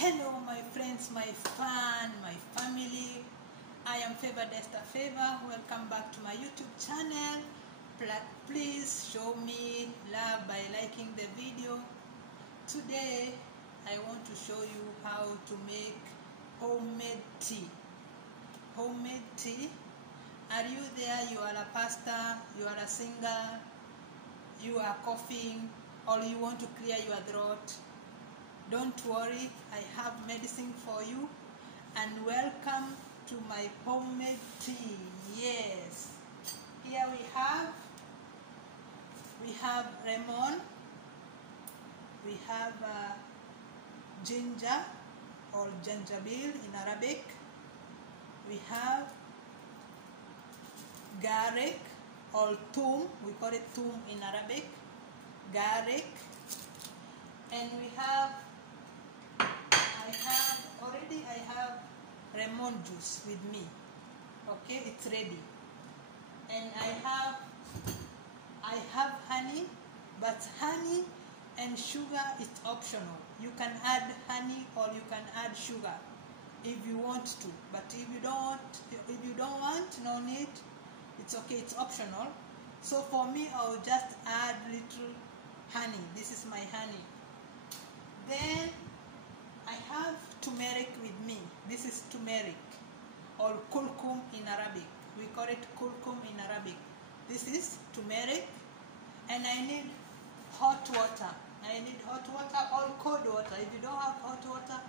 Hello my friends, my fan, my family. I am Favor Esther Favor. Welcome back to my YouTube channel. Please show me love by liking the video. Today I want to show you how to make homemade tea. Homemade tea. Are you there? You are a pastor, you are a singer, you are coughing, or you want to clear your throat. Don't worry, I have medicine for you, and welcome to my homemade tea. Yes, here we have lemon, we have ginger or janjabil in Arabic, we have garlic or thum, we call it thum in Arabic, garlic, and I have lemon juice with me. Okay, it's ready. And I have honey, but honey and sugar is optional. You can add honey or you can add sugar if you want to. But if you don't want, no need. It's okay, it's optional. So for me, I'll just add little honey. This is my honey. Then I have turmeric with me. This is turmeric or kulkum in Arabic. We call it kulkum in Arabic. This is turmeric, and I need hot water. I need hot water or cold water. If you don't have hot water,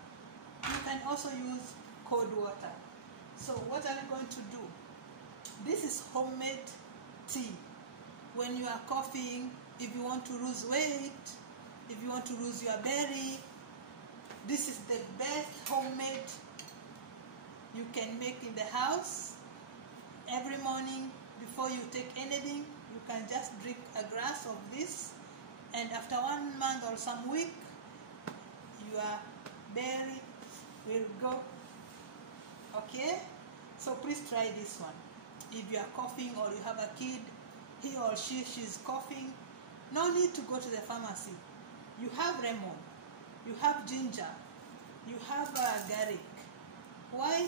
you can also use cold water. So what are we going to do? This is homemade tea. When you are coughing, if you want to lose weight, if you want to lose your belly, this is the best homemade you can make in the house. Every morning before you take anything, you can just drink a glass of this, and after 1 month or some week, your belly will go. Okay? So please try this one. If you are coughing or you have a kid, he or she's coughing, no need to go to the pharmacy. You have lemon, you have ginger, you have garlic. Why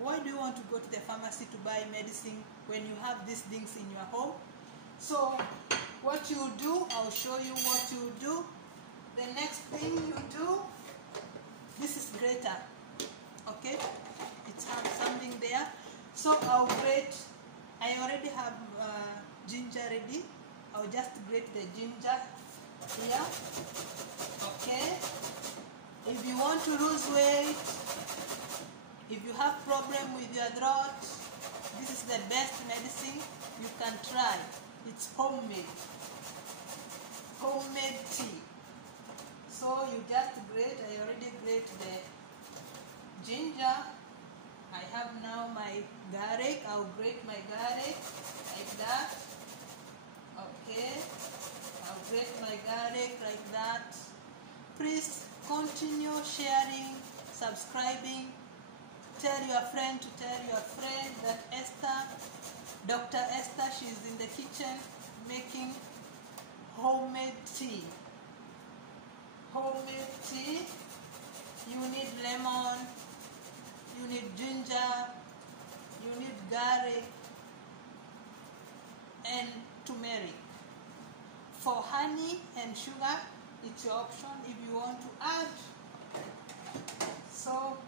do you want to go to the pharmacy to buy medicine when you have these things in your home? So what you do, I'll show you what you do. The next thing you do, this is grater. Okay, it has something there. So I'll grate. I already have ginger ready. I'll just grate the ginger here. Okay. If you want to lose weight, if you have problem with your throat, this is the best medicine you can try. It's homemade tea. So you just grate. I already grate the ginger. I have now my garlic. I'll grate my garlic like that. Okay, I'll grate my garlic like that. Please continue sharing, subscribing. Tell your friend to tell your friend that Dr. Esther, she's in the kitchen making homemade tea. Homemade tea. You need lemon, you need ginger, you need garlic, and turmeric. For honey and sugar, it's your option if you want to add. So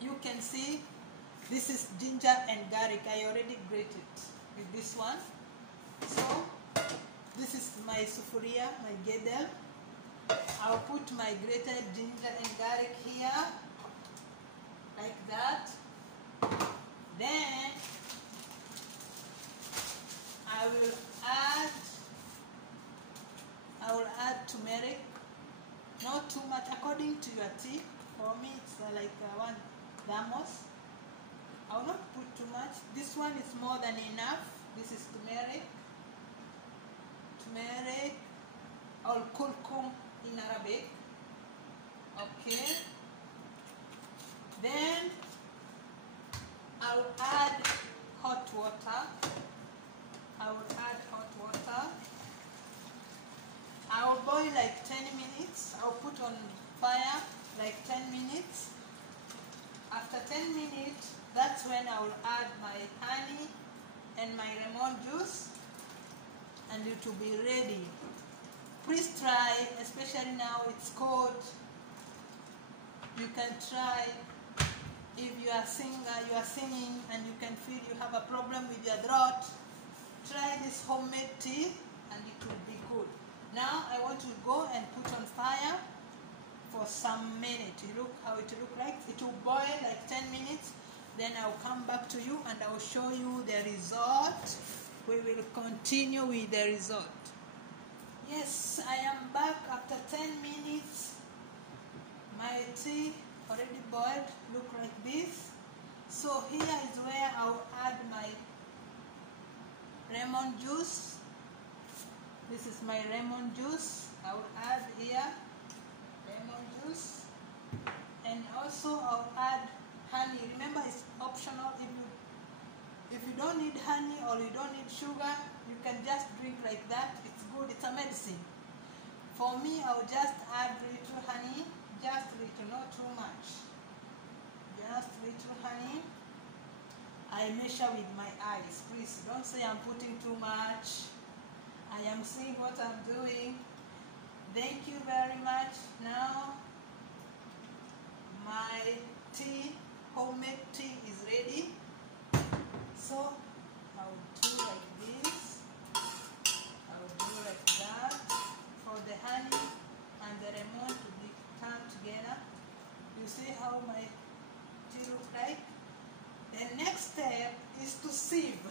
you can see this is ginger and garlic. I already grated with this one. So this is my sufuria, my gedel. I'll put my grated ginger and garlic here like that. Then I will add turmeric, not too much according to your tea. For me it's like 1 thermos. I will not put too much. This one is more than enough. This is turmeric or kulkum in Arabic. Okay. Then I will add hot water. I will boil like 10 minutes. I'll put on fire like 10 minutes. After 10 minutes, that's when I will add my honey and my lemon juice, and it will be ready. Please try, especially now it's cold. You can try. If you are singing and you can feel you have a problem with your throat, try this homemade tea and it will be good. Now I want to go and put on fire for some minutes. Look how it look like. It will boil like 10 minutes. Then I'll come back to you and I'll show you the result. We will continue with the result. Yes, I am back after 10 minutes. My tea already boiled, look like this. So here is where I'll add my lemon juice. This is my lemon juice. I will add here lemon juice, and also I'll add honey. Remember, it's optional. If you don't need honey or you don't need sugar, you can just drink like that. It's good. It's a medicine. For me, I'll just add little honey, just little, not too much. Just little honey. I measure with my eyes. Please don't say I'm putting too much. I am seeing what I'm doing. Thank you very much. Now my tea, homemade tea, is ready. So I'll do like this. I'll do like that for the honey and the lemon to be come together. You see how my tea look like? The next step is to sieve.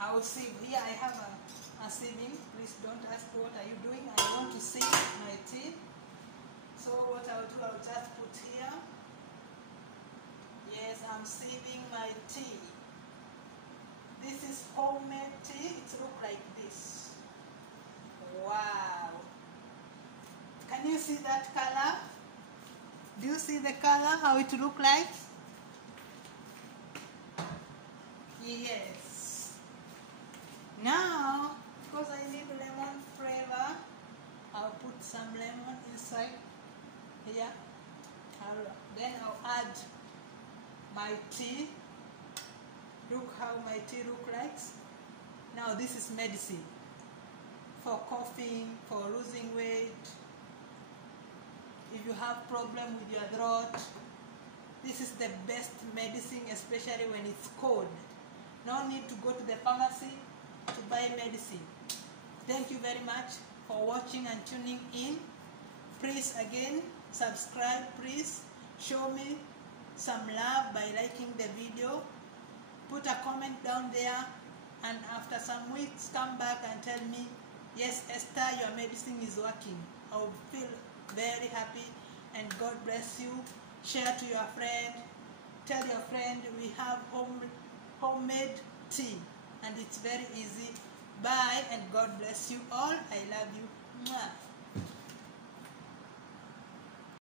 I will sieve. Here I have a sieving. Please don't ask what are you doing. I want to sieve my tea. So what I'll do, I'll just put here. Yes, I'm sieving my tea. This is homemade tea. It looks like this. Wow. Can you see that color? Do you see the color, how it look like? Yes. Now, because I need lemon flavor, I'll put some lemon inside here. Then I'll add my tea. Look how my tea look like. Now this is medicine for coughing, for losing weight. If you have problem with your throat, this is the best medicine, especially when it's cold. No need to go to the pharmacy to buy medicine. Thank you very much for watching and tuning in. Please again subscribe. Please show me some love by liking the video. Put a comment down there, and after some weeks come back and tell me, yes Esther, your medicine is working. I will feel very happy, and God bless you. Share to your friend. Tell your friend we have homemade tea and it's very easy. Bye, and God bless you all. I love you. Mwah.